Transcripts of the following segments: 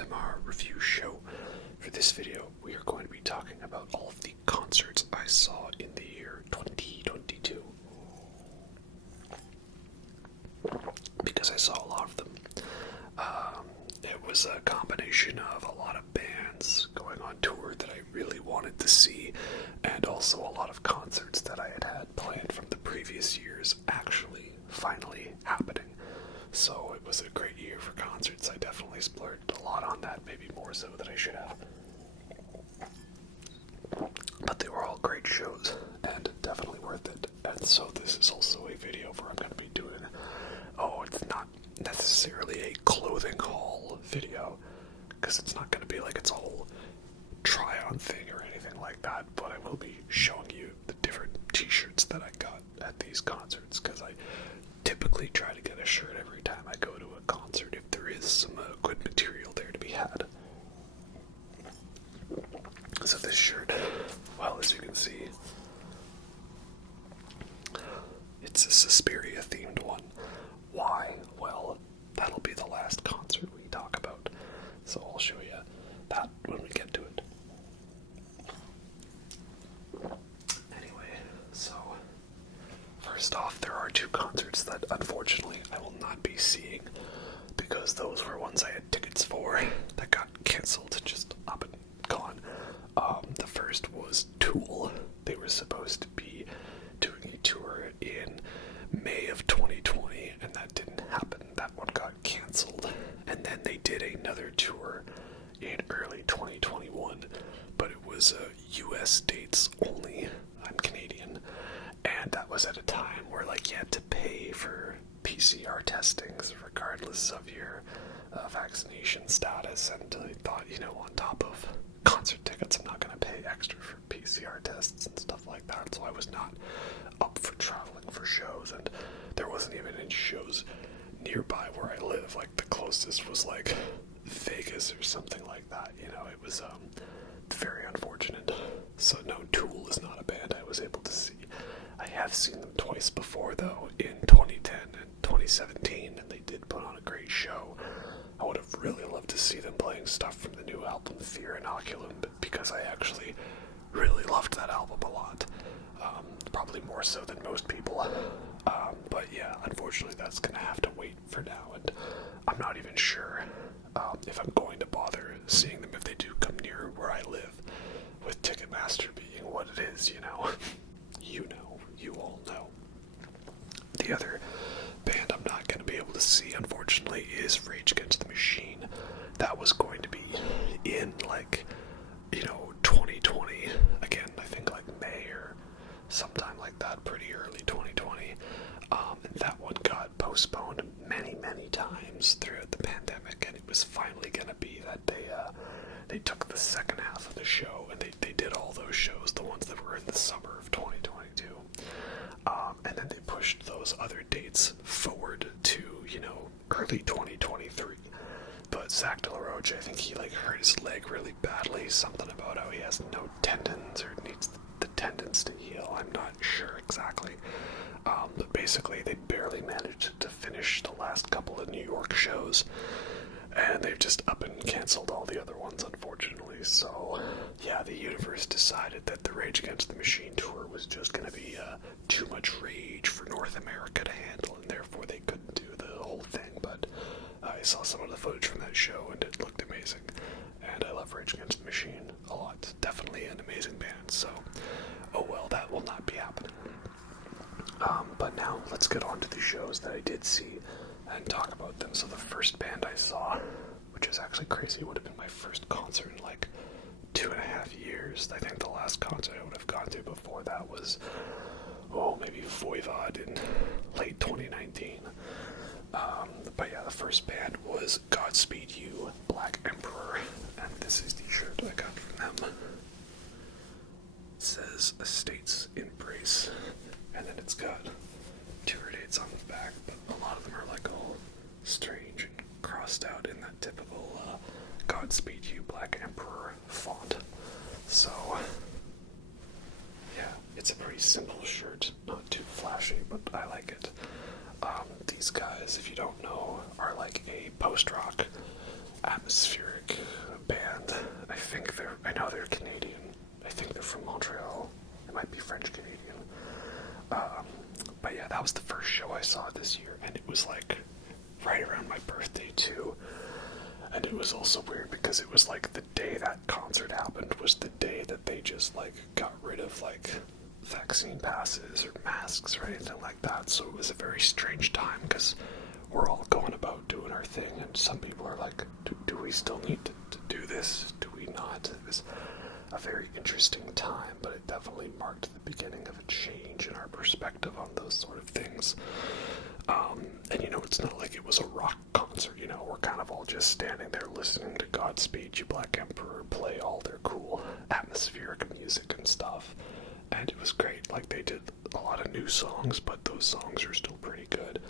ASMR review show. For this video, we are going to be talking about all of the concerts I saw in the year 2022. Because I saw a lot of them. It was a combination of a lot of bands going on tour that I really wanted to see, and also a lot of concerts that I had planned from the previous years actually finally happening. So it was a great year for concerts. I definitely splurged a lot on that, maybe more so than I should have. But they were all great shows, and definitely worth it. And so this is also a video where I'm going to be doing, it's not necessarily a clothing haul video, because it's not going to be like it's a whole try-on thing or anything like that, but I will be showing you the different t-shirts that I got at these concerts, because I typically try to get a shirt every time I go to a concert if there is some good material there to be had. So this shirt, well, as you can see, it's a Suspiria themed one. Why? Well, that'll be the last concert we talk about, so I'll show you that when we get to it. Anyway, so first off, there are two concerts that unfortunately I will not be seeing, because those were ones I had tickets for that got cancelled, just up and gone. The first was Tool. They were supposed to be doing a tour in May of 2020, and that didn't happen. That one got cancelled. And then they did another tour in early 2021, but it was US dates only. I'm Canadian. And that was at a time where you had to pay for PCR testings regardless of your vaccination status. And I thought, on top of concert tickets, I'm not going to pay extra for PCR tests and stuff like that. So I was not up for traveling for shows, and there wasn't even any shows nearby where I live. The closest was Vegas or something like that. It was very unfortunate. So no, Tool is not a band I was able to see. I have seen them twice before, though, in 2010 and 2017, and they did put on a great show. I would have really loved to see them playing stuff from the new album, Fear Inoculum, because I actually really loved that album a lot. Probably more so than most people. But yeah, unfortunately that's going to have to wait for now, and I'm not even sure if I'm going to bother seeing them if they do come near where I live, with Ticketmaster being what it is, you all know. The other band I'm not going to be able to see, unfortunately, is Rage Against the Machine. That was going to be in 2020, again, I think May or sometime like that, pretty early 2020, and that one got postponed many times throughout the pandemic, and it was finally going to be that they took the second half of the show, and they did all those shows, the ones that were in the summer of 2022, and then they pushed those other dates forward to, early 2023. But Zach De La Rocha, I think he hurt his leg really badly, something about how he has no tendons or needs the tendons to heal. I'm not sure exactly. But basically they barely managed to finish the last couple of New York shows, and they've just up and canceled all the other ones, unfortunately. So yeah, the universe decided that the Rage Against the Machine tour was just going to be too much rage for North America to handle, and therefore they couldn't do the whole thing. But I saw some of the footage from that show, and it looked amazing. And I love Rage Against the Machine a lot. Definitely an amazing band. So, oh well, that will not be happening. But now let's get on to the shows that I did see and talk about them. So the first band I saw, which is actually crazy, would have been my first concert in 2.5 years. I think the last concert I would have gone to before that was, maybe Voivod in late 2019. But yeah, the first band was Godspeed You, Black Emperor, and this is the shirt I got from them. It says Estates Embrace, and then it's got tour dates on the back, but a lot of them are all strange and crossed out in that typical Godspeed You, Black Emperor font. So yeah, it's a pretty simple shirt, not too flashy, but I like it. These guys, if you don't know, are a post-rock, atmospheric happened was the day that they just like got rid of like vaccine passes or masks or anything like that. So it was a very strange time because we're all going about doing our thing, and some people are like, do we still need to do this? Do we not? It was a very interesting time, but it definitely marked the beginning of a change in our perspective on those sort of things. And you know, it's not like it was a rock concert, you know, we're kind of all just standing there listening to Godspeed You Black Emperor play all their cool atmospheric music and stuff. And it was great. Like, they did a lot of new songs, but those songs are still pretty good.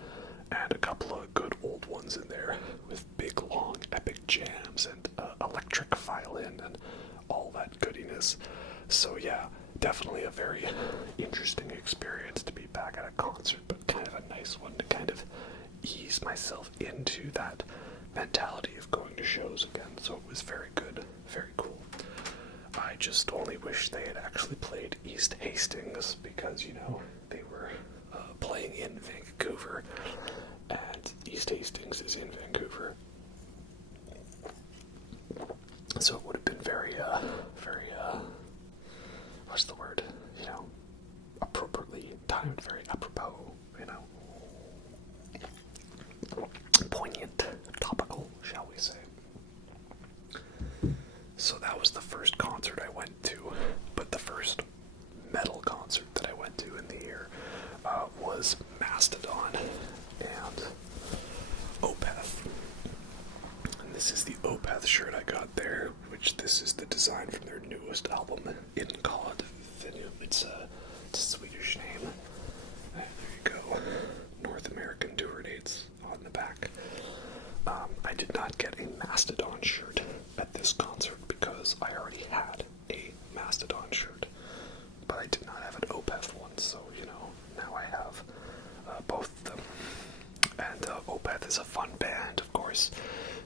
And a couple of good old ones in there with big, long, epic jams and electric violin and all that goodiness. So yeah, definitely a very interesting experience to be back at a concert, but kind of a nice one to kind of ease myself into that mentality of going to shows again. So it was very good, very cool. I just only wish they had actually played East Hastings because, you know, they were playing in Vancouver, and East Hastings is in Vancouver. So it would have been very, what's the word? You know, appropriately timed, very apropos, you know. Poignant, topical, shall we say. So that was the first concert I went to, but the first metal concert that I went to in the year was Mastodon and Opeth. And this is the Opeth shirt I got there, which this is the design from their newest album, In God Venum. It's a Swedish name. And there you go. North American tour dates on the back. I did not get a Mastodon shirt at this concert because I already had a Mastodon shirt, but I did not have an Opeth one, so, you know, now I have both of them. And Opeth is a fun band, of course,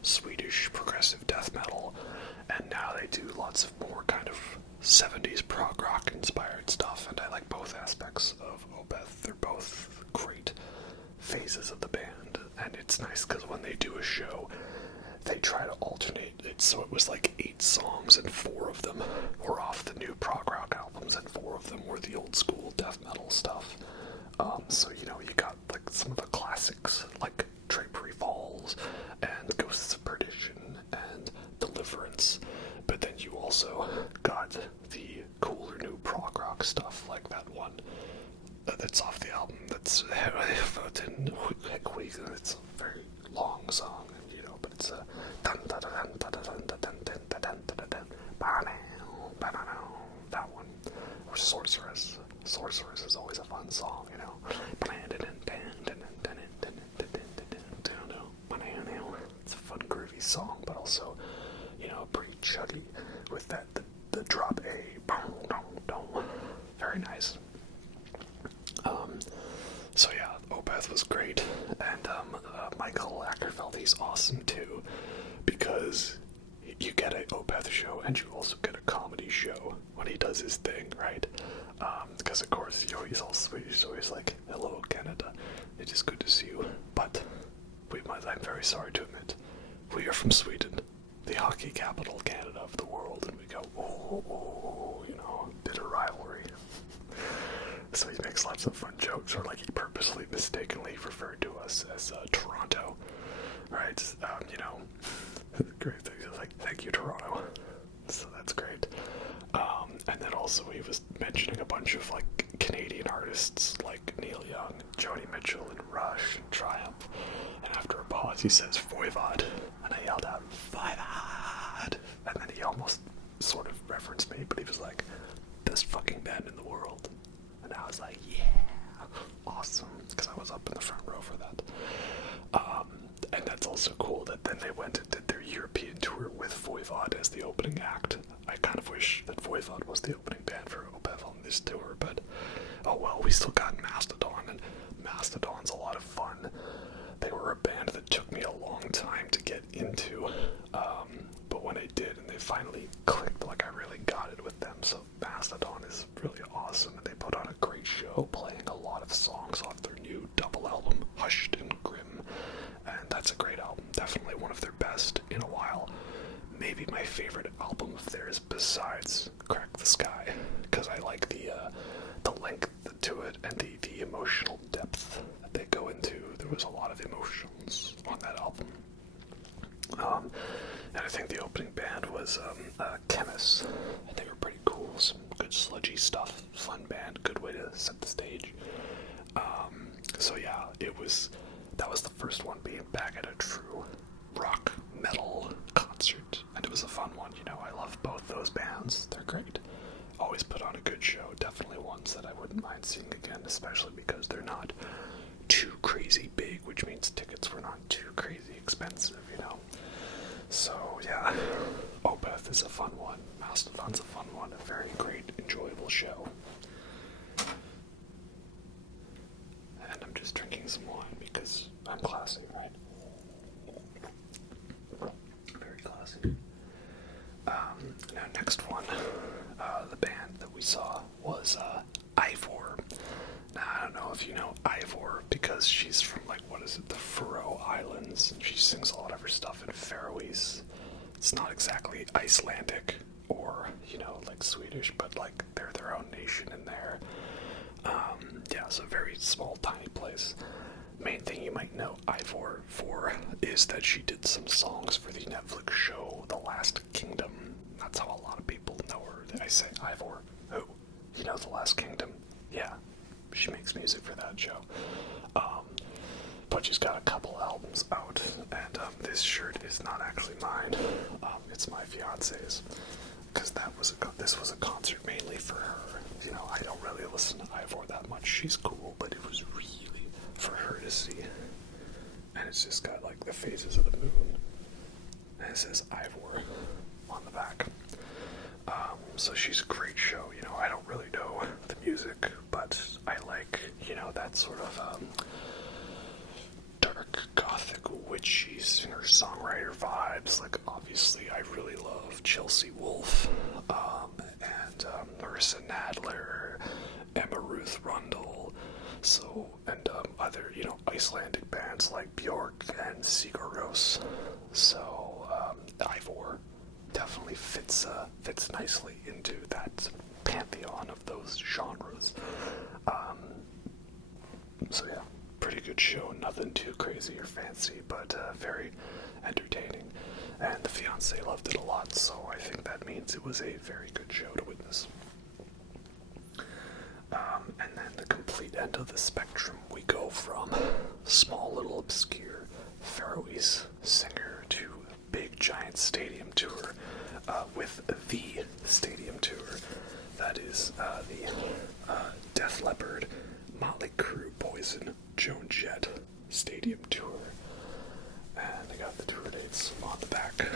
Swedish progressive death metal, and now they do lots of more kind of 70s prog rock inspired stuff, and I like both aspects of Opeth. They're both great phases of the band, and it's nice because when they do a show, they try to alternate it, so it was like 8 songs and 4 of them were off the new prog rock albums and 4 of them were the old school death metal stuff. So, you know, you got like some of the classics like Drapery Falls and Ghosts of Perdition and Deliverance, but then you also got the cooler new prog rock stuff like that one that's off the album. It's a very long song, you know, but it's a that one. Or Sorceress. Sorceress is always a fun song, you know. It's a fun groovy song, but also, you know, pretty chuggy with that the drop A. Very nice. So yeah, Opeth was great, and Michael Ackerfeld, he's awesome too, because you get a Opeth show and you also get a comedy show when he does his thing, right? Because of course, you know, he's all sweet, so he's like, "Hello, Canada, it is good to see you, but I'm very sorry to admit, we are from Sweden, the hockey capital Canada of the world," and we go, "Oh, you know, bitter rivalry." So he makes lots of fun jokes, or like he purposely mistakenly referred to us as Toronto, right? You know, great thing. Like, thank you, Toronto. So that's great. And then also he was mentioning a bunch of like Canadian artists like Neil Young, Joni Mitchell, and Rush, and Triumph. And after a pause, he says Voivod, and I yelled out Voivod, and then he almost sort of referenced me, but he was like, "Best fucking band in the world." And I was like, yeah, awesome, because I was up in the front row for that. And that's also cool that then they went and did their European tour with Voivod as the opening act. I kind of wish that Voivod was the opening band for Opeth on this tour, but oh well, we still got Mastodon, and Mastodon's a lot of fun. They were a band that took me a long time to get into, but when I did, and they finally clicked, like I really got it with them. So Mastodon is really awesome, and they put on a great show, playing a lot of songs off their new double album, Hushed and Grim, and that's a great album, definitely one of their best in a while. Maybe my favorite album of theirs, besides Crack the Sky, because I like the length to it and the emotional depth that they go into. There was a lot of emotions on that album. And I think the opening band was Chemists, and they were pretty cool. Some good sludgy stuff, fun band, good way to set the stage. So yeah, that was the first one being back at a true rock metal concert, and it was a fun one. I love both those bands. They're great. Always put on a good show. Definitely ones that I wouldn't mind seeing again, especially because they're not too crazy big, which means tickets were not too crazy expensive, So yeah, Opeth is a fun one. Mastodon's a fun one. A very great, enjoyable show. And I'm just drinking some wine because I'm classy, right? Very classy. Now next one, the band that we saw was Ivor. Now I don't know if you know Ivor because she's from the Faroe Islands, and she sings a lot of her stuff in Faroese. It's not exactly Icelandic or Swedish, but they're their own nation in there. Yeah, it's a very small, tiny place. Main thing you might know Ivor for is that she did some songs for the Netflix show The Last Kingdom. That's how a lot of people know her. I say Ivor. Who? The Last Kingdom? Yeah, she makes music for that show. But she's got a couple albums out, and this shirt is not actually mine. It's my fiance's, because this was a concert mainly for her. I don't really listen to Ivor that much. She's cool, but it was really for her to see. And it's just got the phases of the moon, and it says Ivor on the back. So she's a great show. I don't really know the music, but I like that sort of dark gothic witchy singer-songwriter vibes. Obviously I really love Chelsea Wolfe, and Marissa Nadler, Emma Ruth Rundle, and other Icelandic bands like Bjork and Sigur Rós. So Ivor definitely fits nicely into that pantheon of those genres. So yeah, pretty good show. Nothing too crazy or fancy, but very entertaining. And the fiance loved it a lot, so I think that means it was a very good show to witness. And then the complete end of the spectrum, we go from small little obscure Faroese singer to big giant stadium tour, with the stadium tour. That is the Def Leppard, Motley Crue, Poison, Joan Jett stadium tour. And I got the tour dates on the back.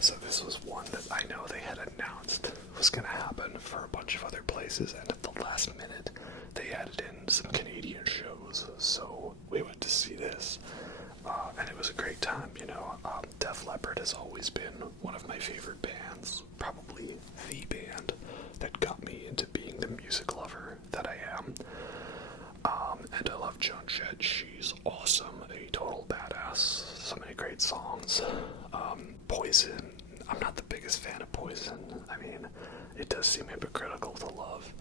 So this was one that I know they had announced was going to happen for a bunch of other places, and at the last minute they added in some Canadian shows, so we went to see this. And it was a great time, Def Leppard has always been one of my favorite bands, probably the band that got me into being the music lover that I am. And I love Joan Jett. She's awesome, a total badass, so many great songs. Poison, I'm not the biggest fan of Poison. I mean, it does seem hypocritical to love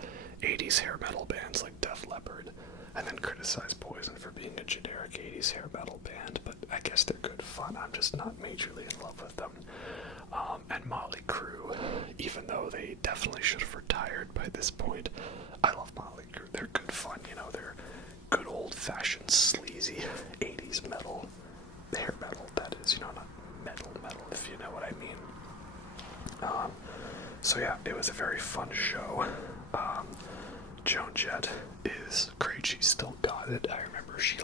80s hair metal bands like Def Leppard and then criticize Poison for being a generic 80s hair metal band, but I guess they're good fun. I'm just not majorly in love with them. And Motley Crue, even though they definitely should have retired by this point, I love Motley Crue. They're good fun, they're good old-fashioned sleazy 80s metal, hair metal, that is, not metal, if you know what I mean. So yeah, it was a very fun show. Joan Jett is great. She still got it. I remember she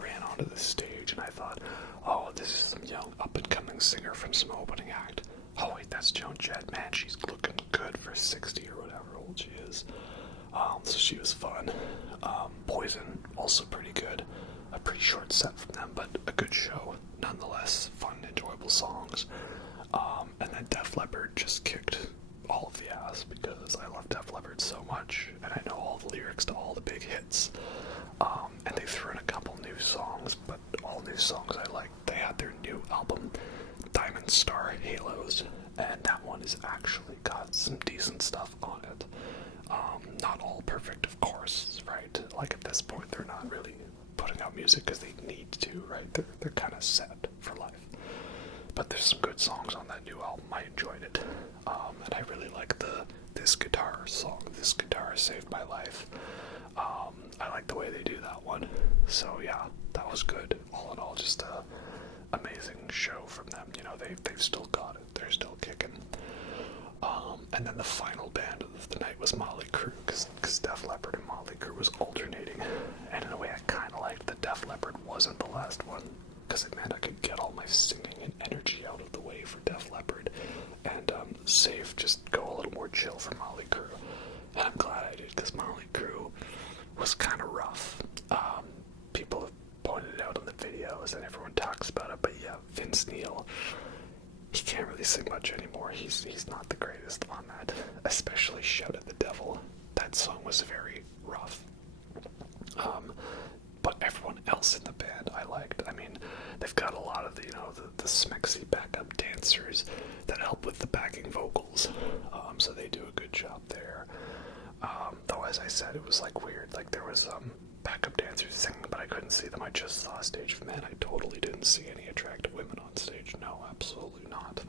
ran onto the stage and I thought, oh, this is some young up-and-coming singer from some opening act. Oh wait, that's Joan Jett. Man, she's looking good for 60 or whatever old she is. So she was fun. Poison, also pretty good. A pretty short set from them, but a good show. Nonetheless, fun, enjoyable songs. And then Def Leppard just kicked all of the ass because I love Def Leppard so much, and I know all the lyrics to all the big hits. And they threw in a couple new songs, but all new songs I liked. They had their new album, Diamond Star Halos, and that one has actually got some decent stuff on it. Not all perfect, of course, right? Like at this point, they're not really putting out music because they need to, right? They're kind of set for life. But there's some good songs on that new album. I enjoyed it, and I really like this guitar song. This guitar saved my life. I like the way they do that one. So yeah, that was good. All in all, just a amazing show from them. You know, they've still got it. They're still kicking. And then the final band of the night was Motley Crue, because Def Leppard and Motley Crue was alternating. And in a way, I kind of liked that Def Leppard wasn't the last one, because it meant I could get all my singing and energy out of the way for Def Leppard, and just go a little more chill for Motley Crue. And I'm glad I did, because Motley Crue was kind of rough. People have pointed it out on the videos, and everyone talks about it, but yeah, Vince Neil, he can't really sing much anymore. He's not the greatest on that, especially Shout at the Devil. That song was very rough. But everyone else in the band I liked. I mean, they've got a lot of the smexy backup dancers that help with the backing vocals. So they do a good job there. Though, as I said, it was like weird. Like there was backup dancers singing, but I couldn't see them. I just saw a stage of men. I totally didn't see any attractive women on stage. No, absolutely not.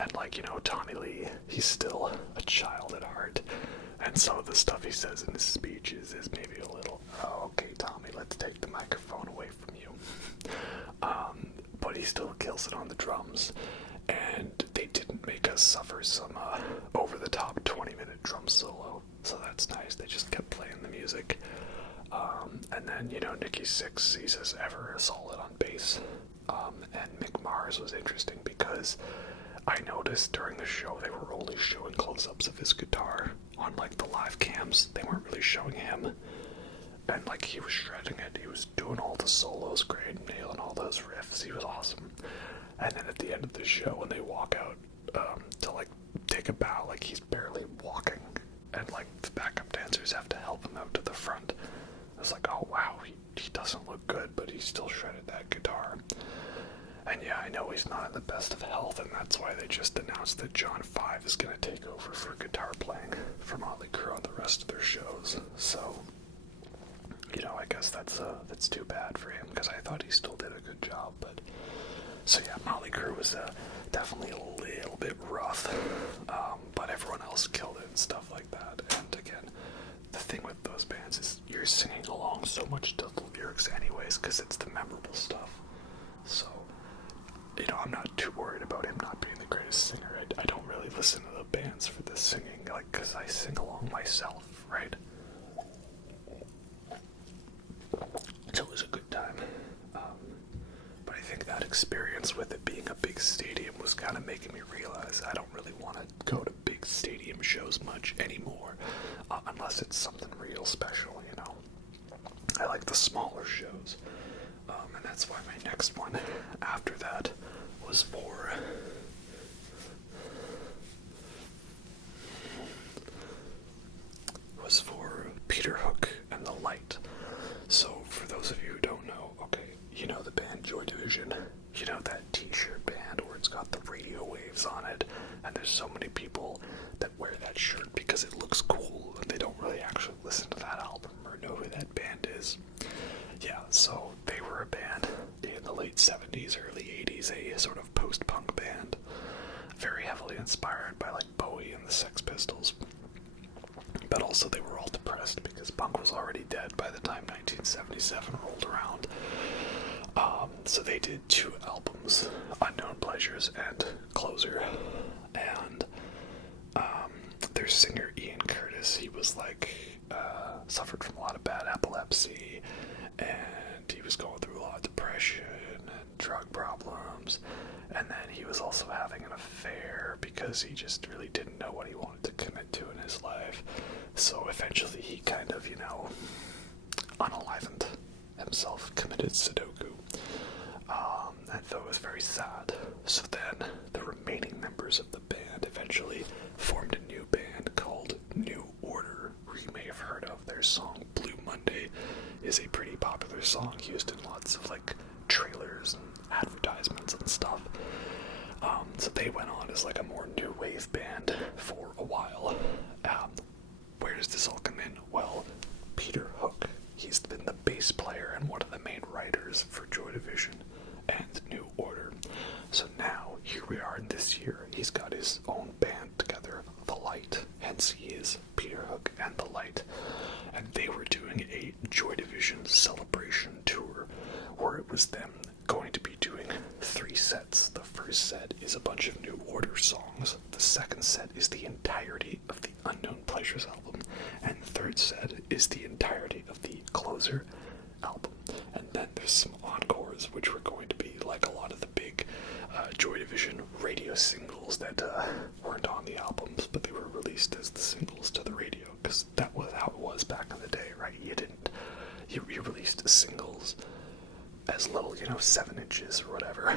And like, Tommy Lee, he's still a child at heart. And some of the stuff he says in his speeches is maybe a little, oh, okay, Tommy, let's take the microphone away from you. But he still kills it on the drums. And they didn't make us suffer some over-the-top 20-minute drum solo. So that's nice. They just kept playing the music. And then, Nikki Sixx, he's as ever solid on bass. And Mick Mars was interesting because I noticed during the show they were only showing close-ups of his guitar on like the live cams. They weren't really showing him, and like he was shredding it. He was doing all the solos great, nailing all those riffs. He was awesome. And then at the end of the show, when they walk out to like take a bow, like he's barely walking, and like the backup dancers have to help him out to the front. I was like, oh wow, he doesn't look good, but he still shredded that guitar. And yeah, I know he's not in the best of health, and that's why they just announced that John 5 is going to take over for guitar playing for Motley Crue on the rest of their shows. So, I guess that's too bad for him, because I thought he still did a good job. But so yeah, Motley Crue was definitely a little bit rough, but everyone else killed it and stuff like that. And again, the thing with those bands is you're singing along so much to the lyrics anyways, because it's the memorable stuff. So, I'm not too worried about him not being the greatest singer. I don't really listen to the bands for the singing, like, because I sing along myself, right? So it was a good time. But I think that experience with it being a big stadium was kind of making me realize I don't really want to go to big stadium shows much anymore, unless it's something real special, I like the smaller shows. And that's why my next one after that was for Peter Hook and the Light. So for those of you who don't know, okay, the band Joy Division, that t-shirt band where it's got the radio waves on it, and there's so many people that wear that shirt because it looks cool and they don't really actually listen to that album or know who that band is. Yeah, so they were a band in the late 70s, early 80s, a sort of post-punk band, very heavily inspired by like Bowie and the Sex Pistols. But also they were all depressed because punk was already dead by the time 1977 rolled around. So they did 2 albums, Unknown Pleasures and Closer. And their singer Ian Curtis, he was like, suffered from a lot of bad epilepsy, and he was going through a lot of depression and drug problems, and then he was also having an affair because he just really didn't know what he wanted to commit to in his life. So eventually he kind of, unalivened himself, committed Sudoku, and though it was very sad. So then the remaining members of the band eventually formed a new band called New Order, who you may have heard of. Their song Blue Monday is a pretty popular song used in lots of like trailers and advertisements and stuff. So they went wave band for a while. Where does this all come in? Well, Peter Hook, he's been the bass player and one of the main writers for Joy Division and New Order. So now, here we are in this year, he's got his own band together, The Light, hence he is Peter Hook and The Light. And they were doing a Joy Division celebration tour, where it was them going to be doing 3 sets. The first set is a bunch of New Order songs, the second set is the entirety of the Unknown Pleasures album, and the third set is the entirety of the Closer album. And then there's some encores, which were going to be like a lot of the big Joy Division radio singles that weren't on the albums, but they were released as the singles to the radio, because that was how it was back in the day, right? You released singles as little, 7 inches or whatever,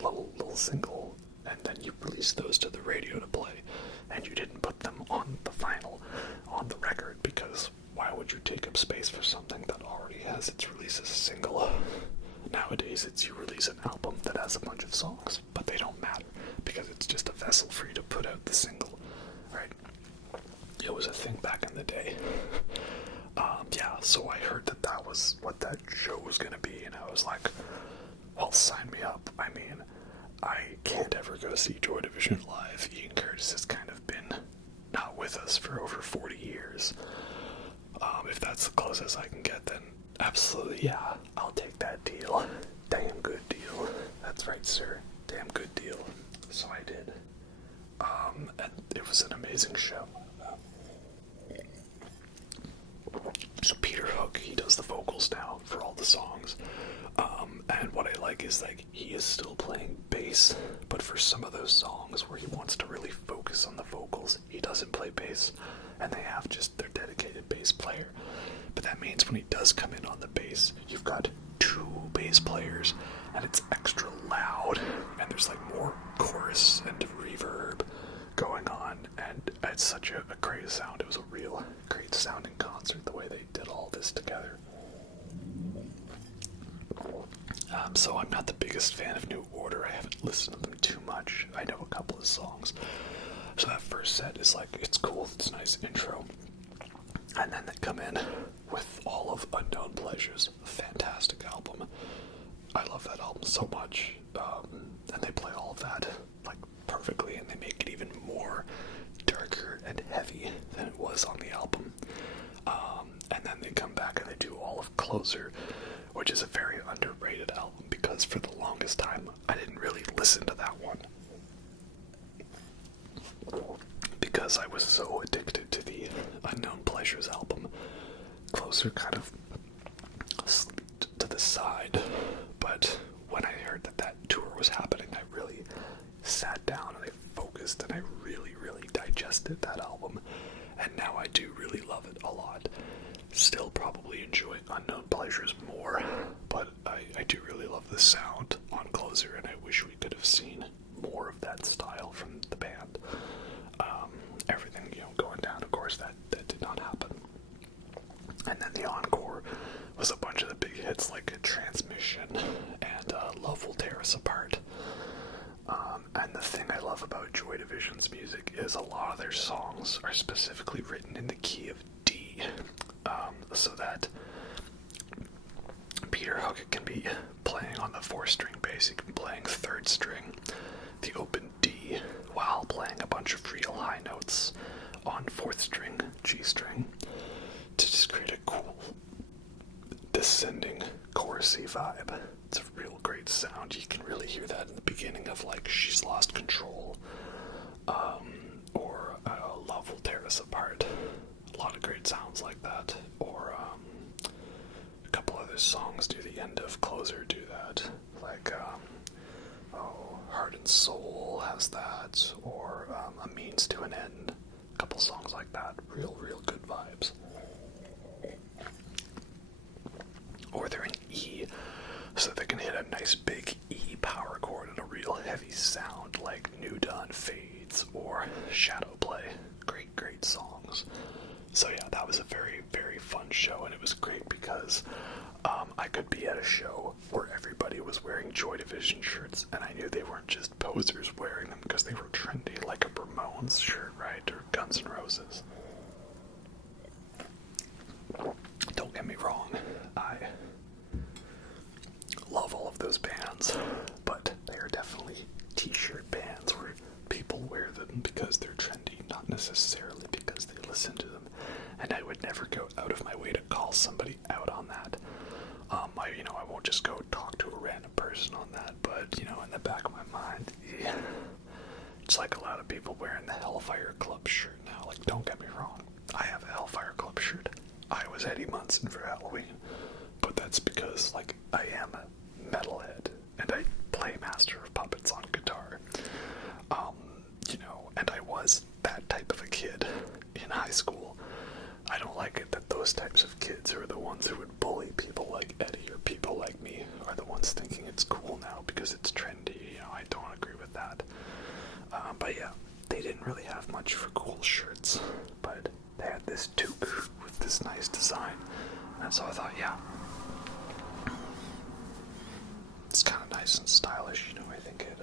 little single, and then you released those to the radio to play, and you didn't put them on the vinyl, on the record, because why would you take up space for something that already has its release as a single? Nowadays, you release an album that has a bunch of songs, but they don't matter, because it's just a vessel for you to put out the single, right? It was a thing back in the day. So I heard that was what that show was going to be, and I was like, well, sign me up. I mean, I can't ever go see Joy Division live. Ian Curtis has kind of been not with us for over 40 years. If that's the closest I can get, then absolutely, yeah, I'll take that deal. Damn good deal. That's right, sir. Damn good deal. So I did. And it was an amazing show. So Peter Hook, he does the vocals now for all the songs. And what I like is, he is still playing bass, but for some of those songs where he wants to really focus on the vocals, he doesn't play bass, and they have just their dedicated bass player. But that means when he does come in on the bass, you've got 2 bass players, and it's extra loud, and there's more chorus and reverb going on, and it's such a great sound. It was a real great sounding concert, the way they did all this together. So I'm not the biggest fan of New Order. I haven't listened to them too much. I know a couple of songs. So that first set is it's cool, it's a nice intro. And then they come in with all of Unknown Pleasures, a fantastic album. I love that album so much. And they play all of that perfectly, and they make it even more darker and heavy than it was on the album. And then they come back and they do all of Closer, which is a very underrated album, because for the longest time I didn't really listen to that one, because I was so addicted to the Unknown Pleasures album. Closer kind of slipped to the side, but when I heard that tour was happening, I really sat down and I focused and I really digested that album, and now I do really love it a lot. Still probably enjoy Unknown Pleasures more, but I do really love the sound on Closer, and I wish we could have seen more of that style from the band. Everything, going down, of course, that did not happen. And then the encore was a bunch of the big hits like Transmission and Love Will Tear Us Apart. And the thing I love about Joy Division's music is a lot of their songs are specifically written in the key of D, so that Peter Hook can be playing on the 4-string bass, he can be playing 3rd string, the open D, while playing a bunch of real high notes on 4th string, G string, to just create a cool descending chorusy vibe. It's a real great sound. You can really hear that in the beginning of She's Lost Control, or Love Will Tear Us Apart. A lot of great sounds like that. Or a couple other songs near the end of Closer do that. Heart and Soul has that, or A Means to an End. A couple songs like that. Real good vibes. Or they're in E, so they can hit a nice big E power chord and a real heavy sound like New Dawn Fades or Shadow Play. Great songs. So yeah, that was a very fun show, and it was great because I could be at a show where everybody was wearing Joy Division shirts, and I knew they weren't just posers wearing them because they were trendy, like a Ramones Stones shirt, right? Or Guns N' Roses. Don't get me wrong, I love all of those bands, but they are definitely t-shirt bands where people wear them because they're trendy, not necessarily because they listen to them. And I would never go out of my way to call somebody out on that. I won't just go talk to a random person on that, but, in the back of my mind, yeah, it's like a lot of people wearing the Hellfire Club shirt now. Like, don't get me wrong, I have a Hellfire Club shirt. I was Eddie Munson for Halloween, but that's because, I am a metalhead, and I play Master of Puppets on guitar. And I was that type of a kid in high school. I don't like it that those types of kids are the ones who would bully people like Eddie, or people like me are the ones thinking it's cool now because it's trendy. I don't agree with that. But yeah, they didn't really have much for cool shirts, but they had this toque with this nice design, and so I thought, yeah, it's kind of nice and stylish. I think it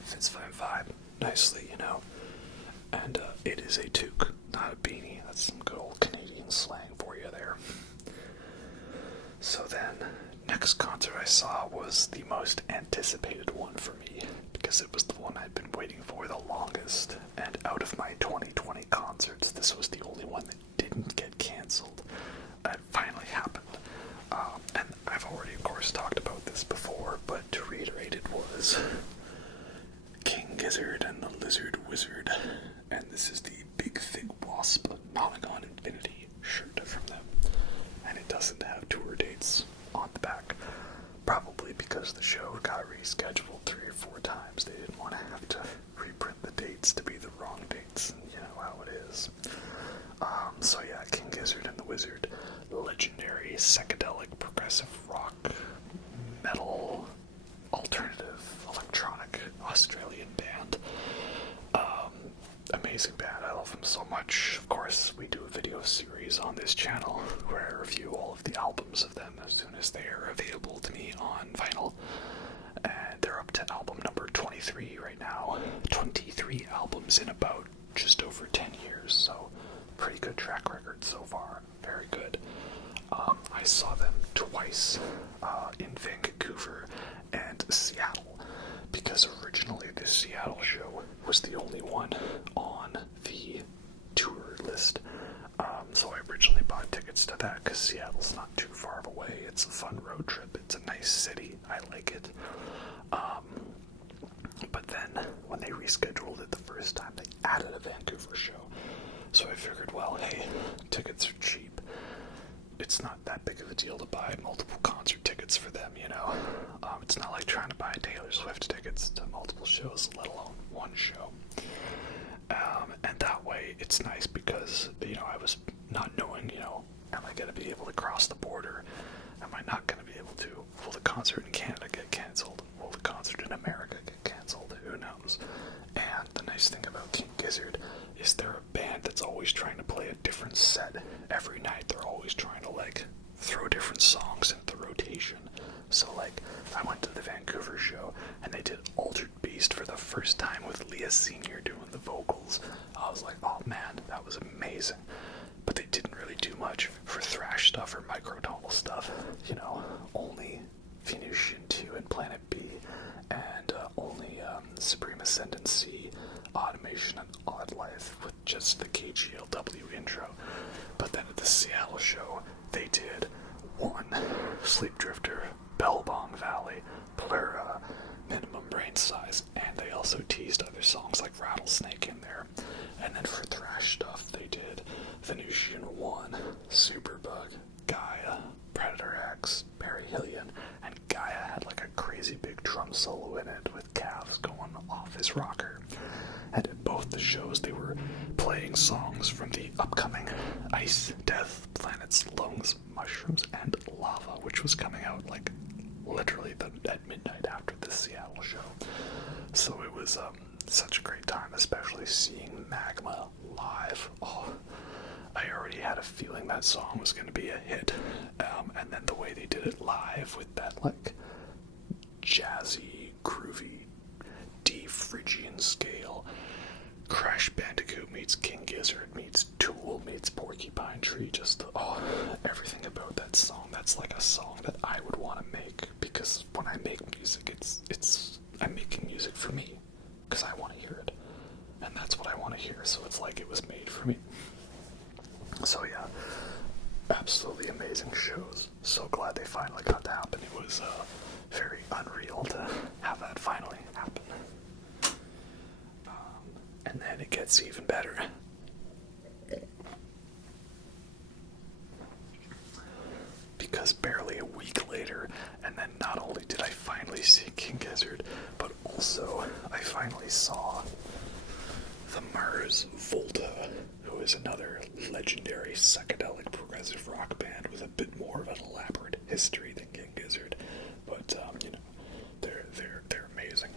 fits my vibe nicely, and it is a toque, not a beanie. That's some good old Canadian slang for you there. So then, next concert I saw was the most anticipated one for me, because it was the one I'd been waiting for the longest, and out of my 2020 concerts, this was the only one that didn't get canceled. It finally happened. And I've already, of course, talked about this before, but to reiterate, it was King Gizzard and the Lizard Wizard, and this is the Big Thick Wasp Nonagon Infinity shirt from them, and it doesn't have tour dates on the back, probably because the show got rescheduled 3 or 4 times. They didn't want to have to reprint the dates to be the wrong dates, and you know how it is. So yeah, King Gizzard and the Wizard, legendary psychedelic progressive rock, metal, alternative, electronic Australian band. Amazing band. I love them so much. Of course, we do a video series on this channel where I review all of the albums of them as soon as they are available to me on vinyl. And they're up to album number 23 right now. 23 albums in about just over 10 years, so pretty good track record so far. Very good. I saw them twice in Vancouver and Seattle, because originally this Seattle show was the only one on the tour list. So I originally bought tickets to that because Seattle's not too far away. It's a fun road trip. It's a nice city. I like it. But then when they rescheduled it the first time, they added a Vancouver show. So I figured, well, hey, tickets are cheap. It's not that big of a deal to buy multiple concert tickets for them, It's not like trying to buy Taylor Swift tickets to multiple shows, let alone one show. And that way, it's nice because, I was not knowing, am I going to be able to cross the border? Am I not going to be able to? Will the concert in Canada get canceled? Will the concert in America get canceled? Who knows? And the nice thing about King Gizzard is they're a band that's always trying to play a different set every night. They're always trying to throw different songs into the rotation. So I went to the Vancouver show and they did Altered Beast for the first time with Leah Senior doing the vocals. I was like, oh man, that was amazing. But they didn't really do much for thrash stuff or microtonal stuff. Only Venusian 2 and Planet B, and only Supreme Ascendancy, Automation, and Odd Life with just the KGLW intro. But then at the Seattle show, they did one Sleep Drifter, Bellbong Valley, Plethora, Minimum Brain Size, and they also teased other songs like Rattlesnake in there. And then for thrash stuff, they did Venusian 1, Superbug, Gaia, Predator X, Perihelion, and Gaia had a crazy big drum solo in it with calves going off his rocker. And at both the shows, they were playing songs from the upcoming Ice, Death, Planets, Lungs, Mushrooms, and Lava, which was coming out literally at midnight after the Seattle show. So it was such a great time, especially seeing Magma live. Oh, I already had a feeling that song was going to be a hit, and then the way they did it live with that jazzy, groovy meets King Gizzard meets Tool meets Porcupine Tree. Just everything about that song. That's like a song that I would want to make, because when I make music, I'm making music for me because I want to hear it, and that's what I want to hear. So it's like it was made for me. So yeah, absolutely amazing shows. So glad they finally got to happen. It was very unreal to have that finally happen. And then it gets even better. Because barely a week later, and then not only did I finally see King Gizzard, but also I finally saw the Mars Volta, who is another legendary psychedelic progressive rock band with a bit more of an elaborate history than King Gizzard. But they're amazing.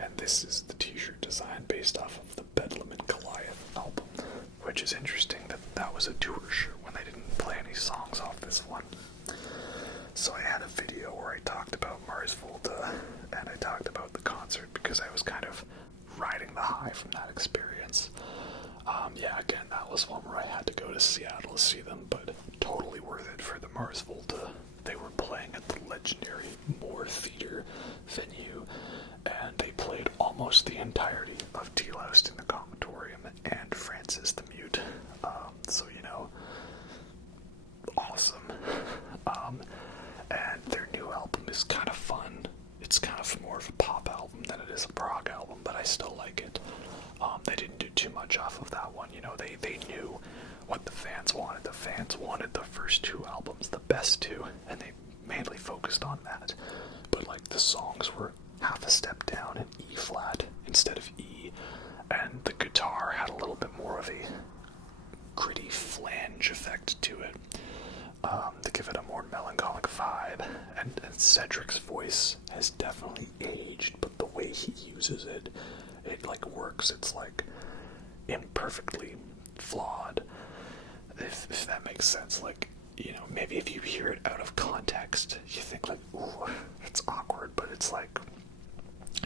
And this is the t-shirt design based off of the Bedlam and Goliath album, which is interesting that was a tour shirt when they didn't play any songs off this one. So I had a video where I talked about Mars Volta, and I talked about the concert because I was kind of riding the high from that experience. Again, that was one where I had to go to Seattle to see them, but totally worth it for the Mars Volta. They were playing at the legendary Moore Theater venue, and they played almost the entirety of Deloused in the Comatorium and Francis the Mute. Awesome. And their new album is kind of fun. It's kind of more of a pop album than it is a prog album, but I still like it. They didn't do too much off of that one. They knew what the fans wanted. The fans wanted the first two albums, the best two, and they mainly focused on that. But the songs were half a step down in E flat instead of E, and the guitar had a little bit more of a gritty flange effect to it, to give it a more melancholic vibe. And Cedric's voice has definitely aged, but the way he uses it works. It's imperfectly flawed, if that makes sense. Maybe if you hear it out of context, you think ooh, it's awkward, but it's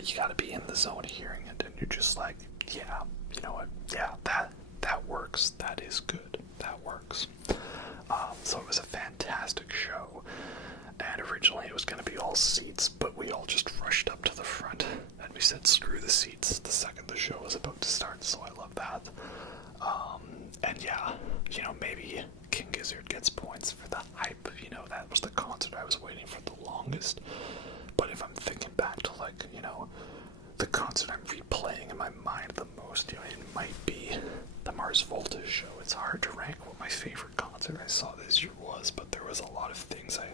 you gotta be in the zone hearing it, and you're just yeah, you know what, yeah, that works, that is good, that works. So it was a fantastic show, and originally it was going to be all seats, but we all just rushed up to the front, and we said screw the seats the second the show was about to start, so I love that. And yeah, maybe King Gizzard gets points for the hype. That was the concert I was waiting for the longest. But if I'm thinking back to the concert I'm replaying in my mind the most, it might be the Mars Volta show. It's hard to rank what my favorite concert I saw this year was, but there was a lot of things I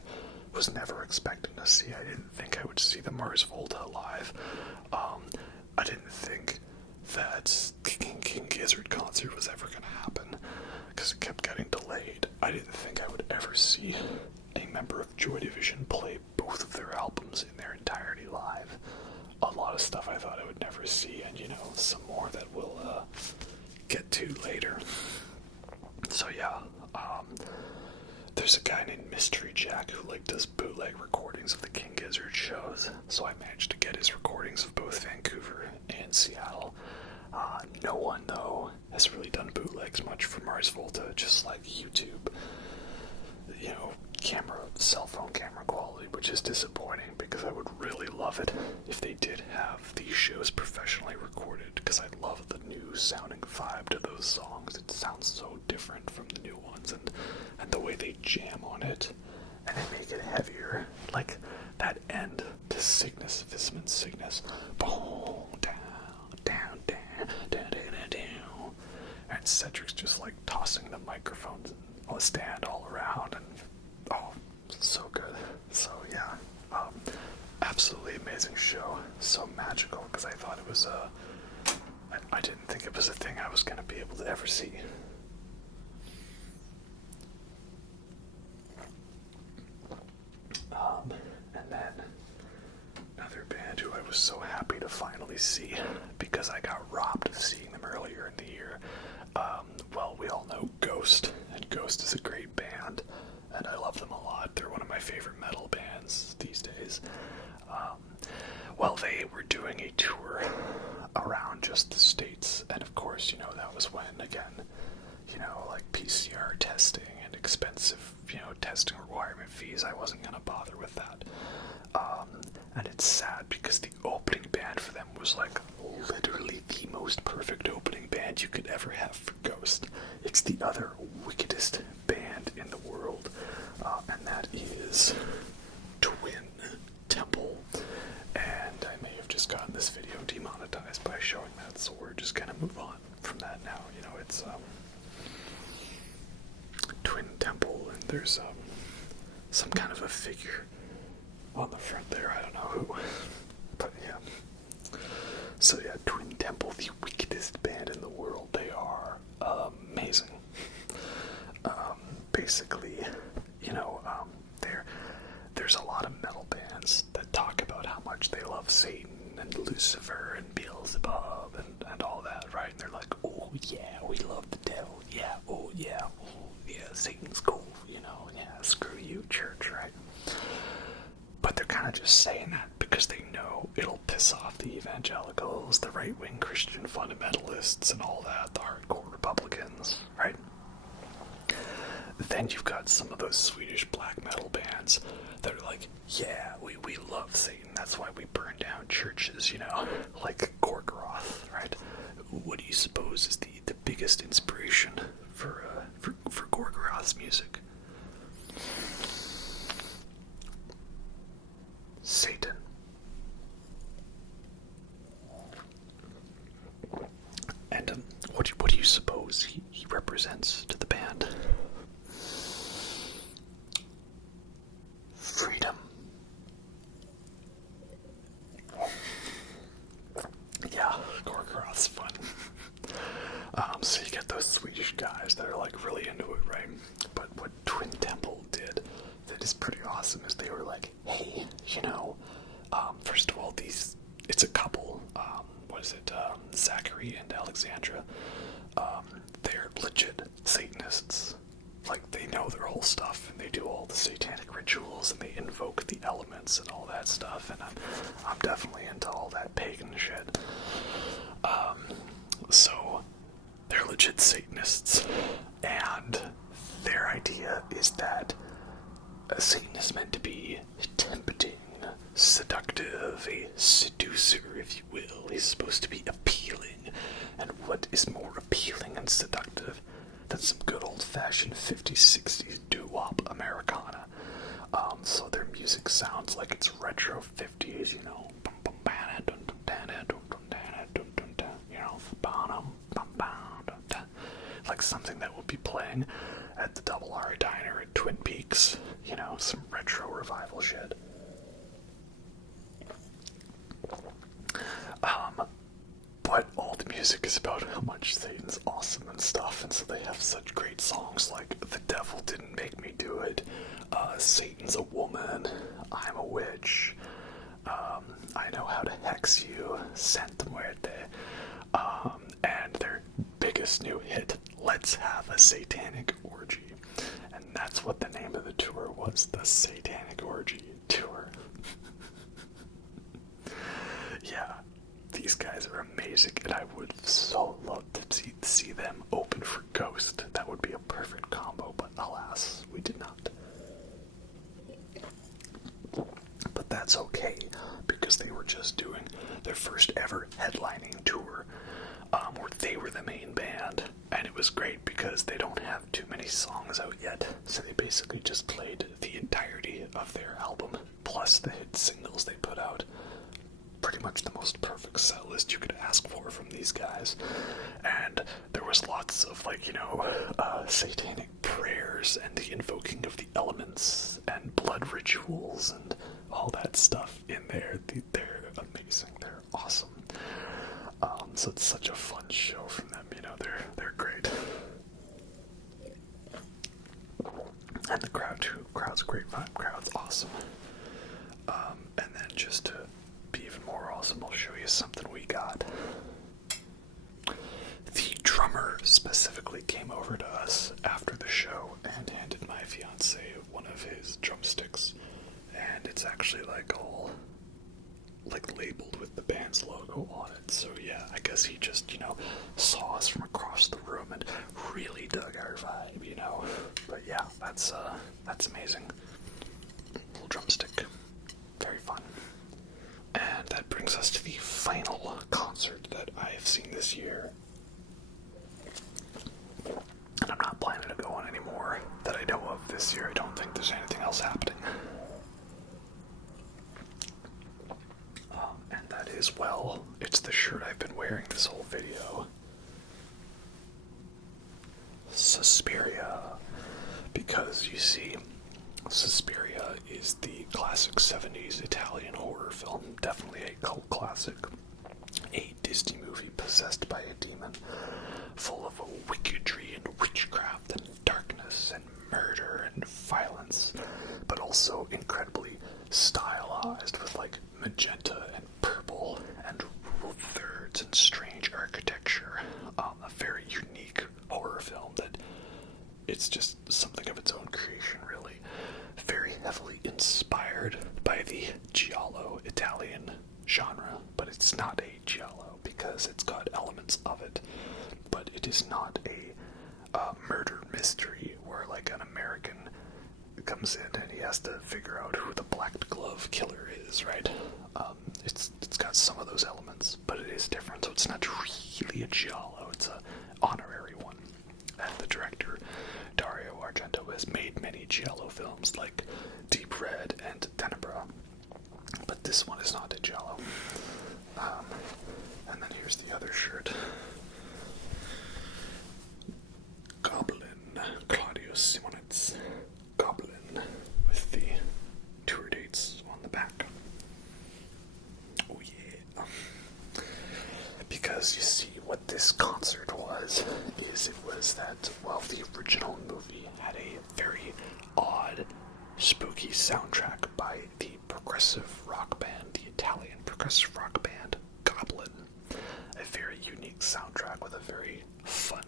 was never expecting to see. I didn't think I would see the Mars Volta live. I didn't think that King Gizzard concert was ever going to happen, because it kept getting delayed. I didn't think I would ever see a member of Joy Division play both of their albums in their entirety live. A lot of stuff I thought I would never see, and some more that we'll get to later. So yeah, there's a guy named Mystery Jack who does bootleg recordings of the King Gizzard shows, so I managed to get his recordings of both Vancouver and Seattle. No one, though, has really done bootlegs much for Mars Volta, just YouTube, cell phone camera quality, which is disappointing, because I would really love it if they did have these shows professionally recorded, because I love the new sounding vibe to those songs. It sounds so different from the new ones, and the way they jam on it, and they make it heavier, that end to Cygnus, Visman Cygnus, boom, down, down, down, down, down, down, and Cedric's just tossing the microphones on the stand all around, and so good. So yeah, absolutely amazing show. So magical, because I thought it was I didn't think it was a thing I was going to be able to ever see. And then another band who I was so happy to finally see, because I got robbed of seeing them earlier in the year. We all know Ghost, and Ghost is a great band, and I love them a lot. They're one of my favorite metal bands these days. They were doing a tour around just the States, and of course, that was when broadcasting requirement fees. I wasn't gonna bother with that. And it's sad because the opening band for them was like literally the most perfect opening band you could ever have for Ghost. It's the other wickedest band in the world, and that is Twin Temple. And I may have just gotten this video demonetized by showing that, so we're just gonna move on from that now. You know, it's Twin Temple, and there's some kind of a figure on the front there. I don't know who, but yeah. So yeah, Twin Temple, the wickedest band in the world. They are amazing. Basically, you know, there's a lot of metal bands that talk about how much they love Satan and Lucifer and Beelzebub and all that, right? And they're like, oh yeah, we love the devil. Yeah, oh yeah, Satan's cool, you know, yeah, screw you, church, right? But they're kind of just saying that because they know it'll piss off the evangelicals, the right-wing Christian fundamentalists, and all that, the hardcore Republicans, right? Then you've got some of those Swedish black metal bands that are like, yeah, we love Satan, that's why we burn down churches, you know, like Gorgoroth, right? What do you suppose is the biggest inspiration for Gorgoroth's music? Satan. And what do you suppose he represents to the band? Freedom. Yeah, Gorgoroth's fun. So you get those Swedish guys that are like really into it, right? But what Twin Temple did that is pretty awesome is they were like, hey, you know, first of all, it's a couple, Zachary and Alexandra, they're legit Satanists. Like, they know their whole stuff, and they do all the satanic rituals, and they invoke the elements and all that stuff, and I'm definitely into all that pagan shit. So, they're legit Satanists, and their idea is that Satan is meant to be tempting, seductive, a seducer, if you will. He's supposed to be appealing, and what is more appealing and seductive than some good old-fashioned 50s, 60s doo-wop Americana? So their music sounds like it's retro 50s, you know, you know, like something that would be playing at the Double R Diner at Twin Peaks, you know, some retro revival shit. But all the music is about how much Satan's awesome and stuff, and so they have such great songs like The Devil Didn't Make Me Do It, Satan's a Woman, I'm a Witch, I Know How to Hex You, Santa Muerte, and their biggest new hit, Let's Have a Satanic Orgy. And that's what the name of the tour was, the Satanic Orgy Tour. Yeah, these guys are amazing, and I would so love to see them open for Ghost. That would be a perfect combo, but alas, we did not. But that's okay, because they were just doing their first ever headlining tour, where they were the main band, and it was great because they don't have too many songs out yet, so they basically just played the entirety of their album, plus the hit singles they put out. Pretty much the most perfect set list you could ask for from these guys. And there was lots of, like, you know, satanic prayers and the invoking of the elements and blood rituals and all that stuff in there. They're amazing. They're awesome. So it's such a fun show from them, you know, they're great. And the crowd too. Crowd's a great vibe. Crowd's awesome. And then just to be even more awesome, I'll show you something we got. The drummer specifically came over to us after the show and handed my fiance one of his drumsticks, and it's actually like all like labeled with the band's logo on it. So yeah, I guess he just, you know, saw us from across the room and really dug our vibe, you know. But yeah, that's amazing. this year. I don't think there's anything else happening. And that is, well, it's the shirt I've been wearing this whole video. Suspiria. Because, you see, Suspiria is the classic 70s Italian horror film. Definitely a cult classic. A Disney movie possessed by a demon, full of wickedry and witchcraft and darkness and murder and violence, but also incredibly stylized with like magenta and purple and ruled thirds and strange architecture. A very unique horror film that it's just something of its own creation, really. Very heavily inspired by the giallo Italian genre, but it's not a giallo because it's got elements of it, but it is not a murder mystery where like an American comes in and he has to figure out who the black glove killer is, right? It's got some of those elements, but it is different, so it's not really a giallo, it's a honorary one. And the director Dario Argento has made many giallo films like Deep Red and Tenebra, but this one is not a giallo. And then here's the other shirt. Goblin, Claudio Simonet's Goblin, with the tour dates on the back. Oh yeah. Because you see, what this concert was, is it was that, well, the original movie had a very odd, spooky soundtrack by the progressive rock band, the Italian progressive rock band, Goblin. A very unique soundtrack with a very fun,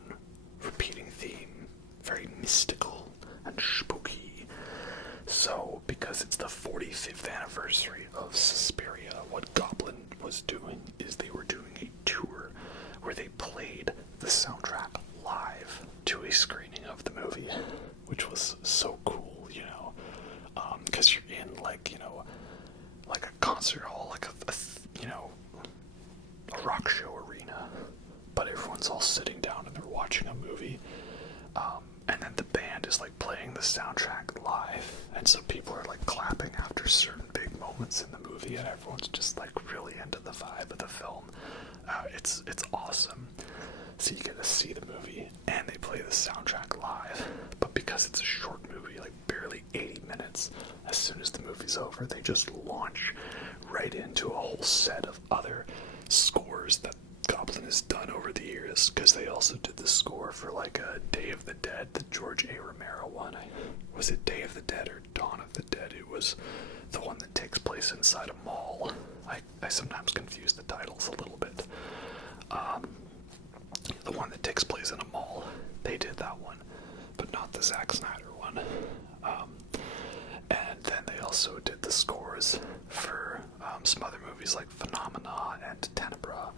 repeating theme, very mystical and spooky. So, because it's the 45th anniversary of Suspiria, what Goblin was doing is they were doing a tour where they played the soundtrack live to a screening of the movie, which was so cool, you know, because you're in, like, you know, like a concert hall, like you know, a rock show arena, but everyone's all sitting down and they're watching a movie, and then the band is like playing the soundtrack live, and so people are like clapping after certain big moments in the movie, and everyone's just like really into the vibe of the film. It's awesome. So you get to see the movie, and they play the soundtrack live, but because it's a short movie, like barely 80 minutes, as soon as the movie's over, they just launch right into a whole set of other scores that Goblin has done over the years, because they also did the score for like a Day of the Dead, the George A. Romero one. Was it Day of the Dead or Dawn of the Dead? It was the one that takes place inside a mall. I sometimes confuse the titles a little bit. The one that takes place in a mall, they did that one, but not the Zack Snyder one. And then they also did the scores for some other movies like Phenomena and Tenebra.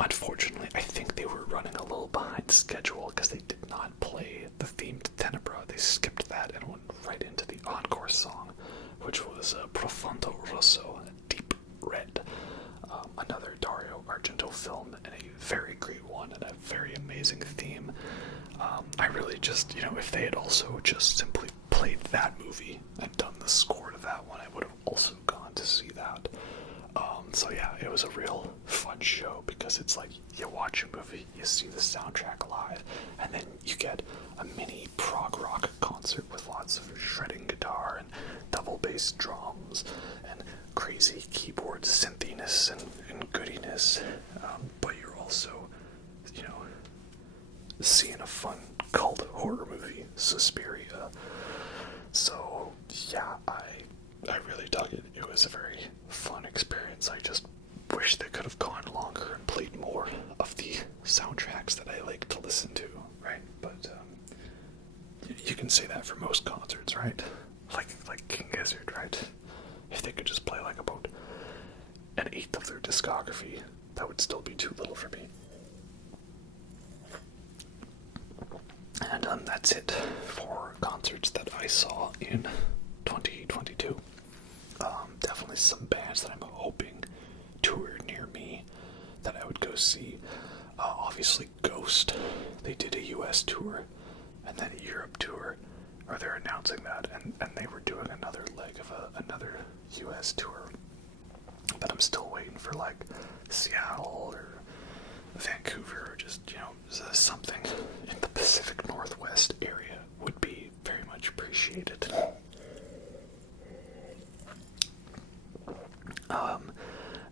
Unfortunately, I think they were running a little behind schedule because they did not play the theme to Tenebra. They skipped that and went right into the encore song, which was Profondo Rosso, Deep Red. Another Dario Argento film, and a very great one, and a very amazing theme. I really just, you know, if they had also just simply played that movie and done the score to that one, I would have also gone to see that. So yeah, it was a real fun show, because it's like, you watch a movie, you see the soundtrack live, and then you get a mini prog rock concert with lots of shredding guitar and double bass drums and crazy keyboard synthiness and goodiness, but you're also, you know, seeing a fun cult horror movie, Suspiria. So yeah, I really dug it. It was a very fun experience. I just wish they could have gone longer and played more of the soundtracks that I like to listen to, right? But you can say that for most concerts, right? Like King Gizzard, right? If they could just play like about an eighth of their discography, that would still be too little for me. And that's it for concerts that I saw in 2022. Definitely some bands that I'm hoping tour near me that I would go see. Obviously Ghost, they did a US tour and then a Europe tour or they're announcing that, and they were doing another leg of another U.S. tour. But I'm still waiting for like Seattle or Vancouver, or just, something in the Pacific Northwest area would be very much appreciated.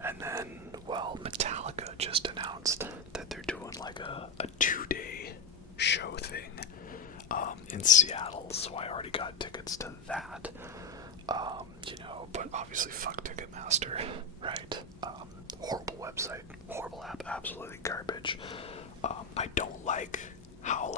And then, well, Metallica just announced that they're doing like a 2-day show thing in Seattle, so I already got tickets to that. But obviously fuck Ticketmaster, right? Horrible website, horrible app, absolutely garbage. I don't like how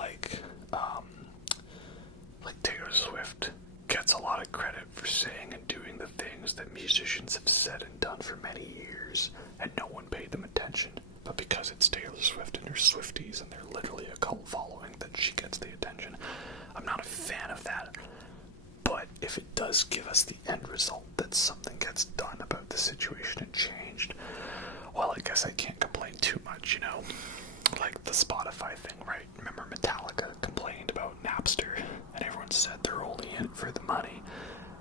Taylor Swift gets a lot of credit for saying and doing the things that musicians have said and done for many years, and no one paid them attention. But because it's Taylor Swift and her Swifties, and they're literally a cult following, that she gets the attention. I'm not a fan of that. But if it does give us the end result that something gets done about the situation and changed, well, I guess I can't complain too much, Like the Spotify thing, right? Remember Metallica complained about Napster, and everyone said they're only in it for the money.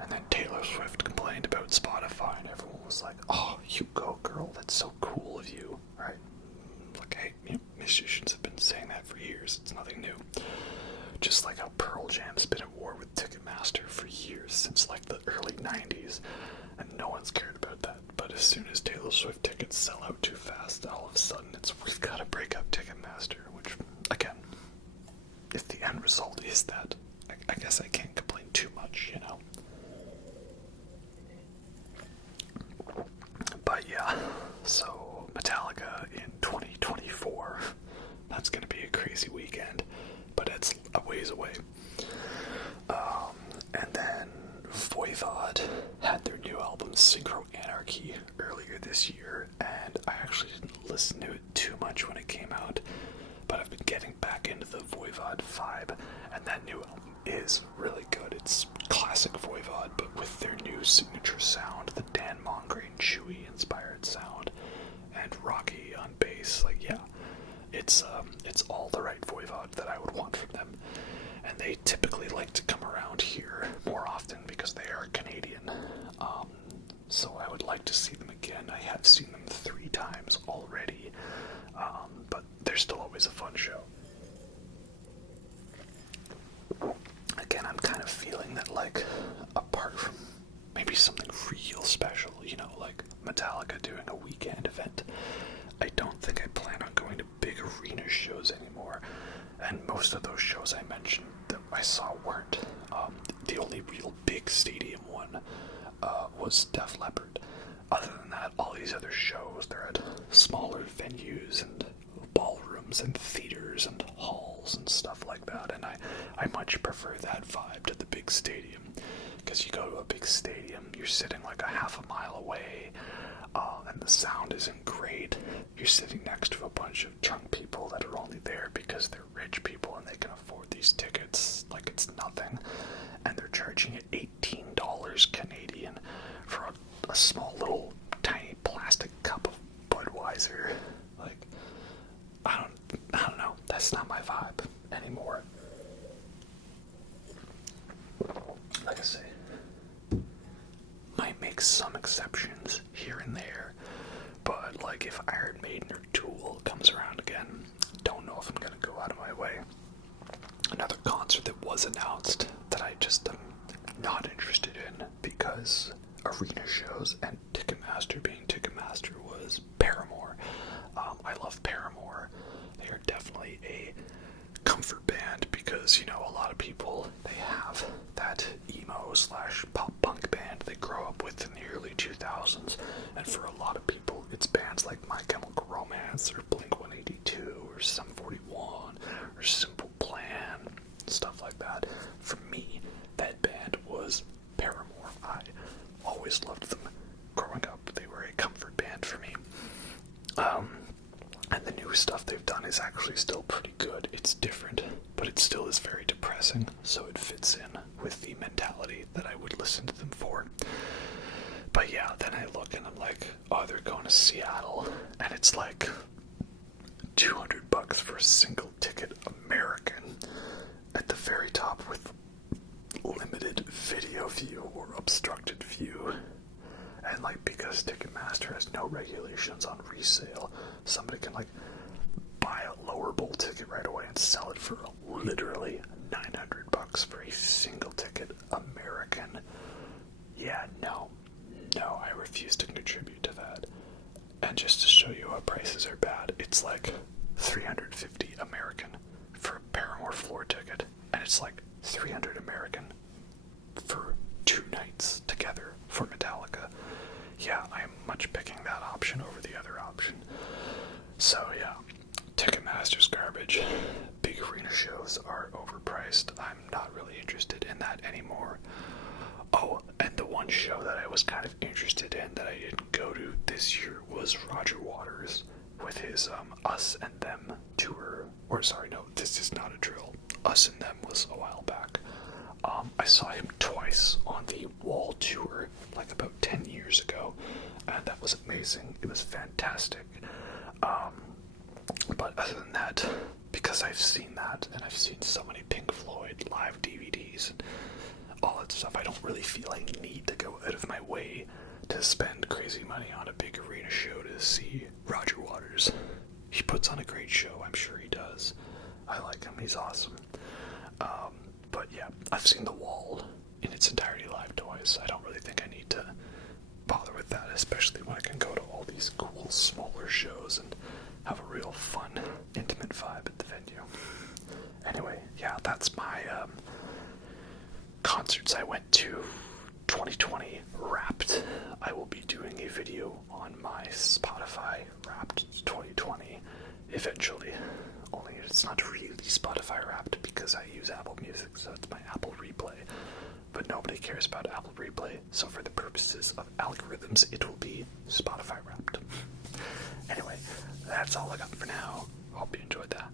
And then Taylor Swift complained about Spotify, and everyone was like, oh, you go, girl, that's so cool of you, right? Like, hey, musicians have been saying that for years. It's nothing new. Just like how Pearl Jam's been at war with Ticketmaster for years, since like the early 90s, and no one's cared about that. But as soon as Taylor Swift tickets sell out too fast, all of a sudden we've got to break up Ticketmaster, which, again, if the end result is that, I guess I can't complain too much, But yeah, so Metallica in 2024, that's going to be a crazy weekend, but it's a ways away. And then Voivod had their new album Synchro Anarchy earlier this year, and I actually didn't listen to it too much when it came out, but I've been getting back into the Voivod vibe, and that new album is really good. It's classic Voivod, but with their new signature sound, the Dan Mongrain Chewy inspired sound, and Rocky on bass. Like, yeah, it's all the right Voivod that I would want from them. And they typically like to come around here more often because they are Canadian. So I would like to see them again. I have seen them 3 times already, but they're still always a fun show. Again, I'm kind of feeling that, like, apart from maybe something real special, like Metallica doing a weekend event, I don't think I plan on going to big arena shows anymore. And most of those shows I mentioned that I saw weren't. The only real big stadium one was Def Leppard. Other than that, all these other shows, they're at smaller venues and ballrooms and theaters and halls and stuff like that. And I much prefer that vibe to the big stadium. Because you go to a big stadium, you're sitting like a half a mile away, and the sound isn't great. You're sitting next to a bunch of drunk people that are only there because they're rich people and they can afford these tickets like it's nothing. And they're charging you $18 Canadian for a small little tiny plastic cup of Budweiser. Like, I don't know. That's not my vibe anymore. Like I say, might make some exceptions here and there, but like if Iron Maiden or Tool comes around again, don't know if I'm gonna go out of my way. Another concert that was announced that I just am not interested in because arena shows and Ticketmaster being Ticketmaster was Paramore. I love Paramore. They are definitely a comfort band because, a lot of people, they have that emo / pop punk band they grow up with in the early 2000s, and for a lot of people it's bands like My Chemical Romance or Blink-182 or Sum 41 or Simple Plan, stuff like that. For me, that band was Paramore. I always loved them growing up. They were a comfort band for me. And the new stuff they've done is actually still pretty good. It's different, but it still is very depressing, so it fits in with the mentality that I would listen to them for. But yeah, then I look and I'm like, oh, they're going to Seattle, and it's like $200 for a single ticket, American, at the very top with limited video view or obstructed view. And like, because Ticketmaster has no regulations on resale, somebody can like buy a lower bowl ticket right away and sell it for literally $900 for a single ticket American. Yeah, no, I refuse to contribute to that. And just to show you how prices are bad, it's like $350 American for a Paramore floor ticket, and it's like $300 American for 2 nights together for Metallica. Yeah, I'm much picking that option over the other option. So yeah, Ticketmaster's garbage. Big arena shows are overpriced. I'm not really interested in that anymore. Oh, and the one show that I was kind of interested in that I didn't go to this year was Roger Waters with his Us and Them tour. Or sorry, no, this is not a drill. Us and Them was a while back. I saw him twice on the Wall tour, like about 10 years ago, and that was amazing. It was fantastic. But other than that, because I've seen that, and I've seen so many Pink Floyd live DVDs and all that stuff, I don't really feel I need to go out of my way to spend crazy money on a big arena show to see Roger Waters. He puts on a great show, I'm sure he does. I like him, he's awesome. But yeah, I've seen The Wall in its entirety live twice. I don't really think I need to bother with that, especially when I can go to all these cool, smaller shows and have a real fun, intimate vibe at the venue. Anyway, yeah, that's my concerts I went to 2020 Wrapped. I will be doing a video on my Spotify Wrapped 2020 eventually. Only it's not really Spotify Wrapped because I use Apple Music, so it's my Apple Replay. But nobody cares about Apple Replay, so for the purposes of algorithms, it will be Spotify Wrapped. Anyway, that's all I got for now. Hope you enjoyed that.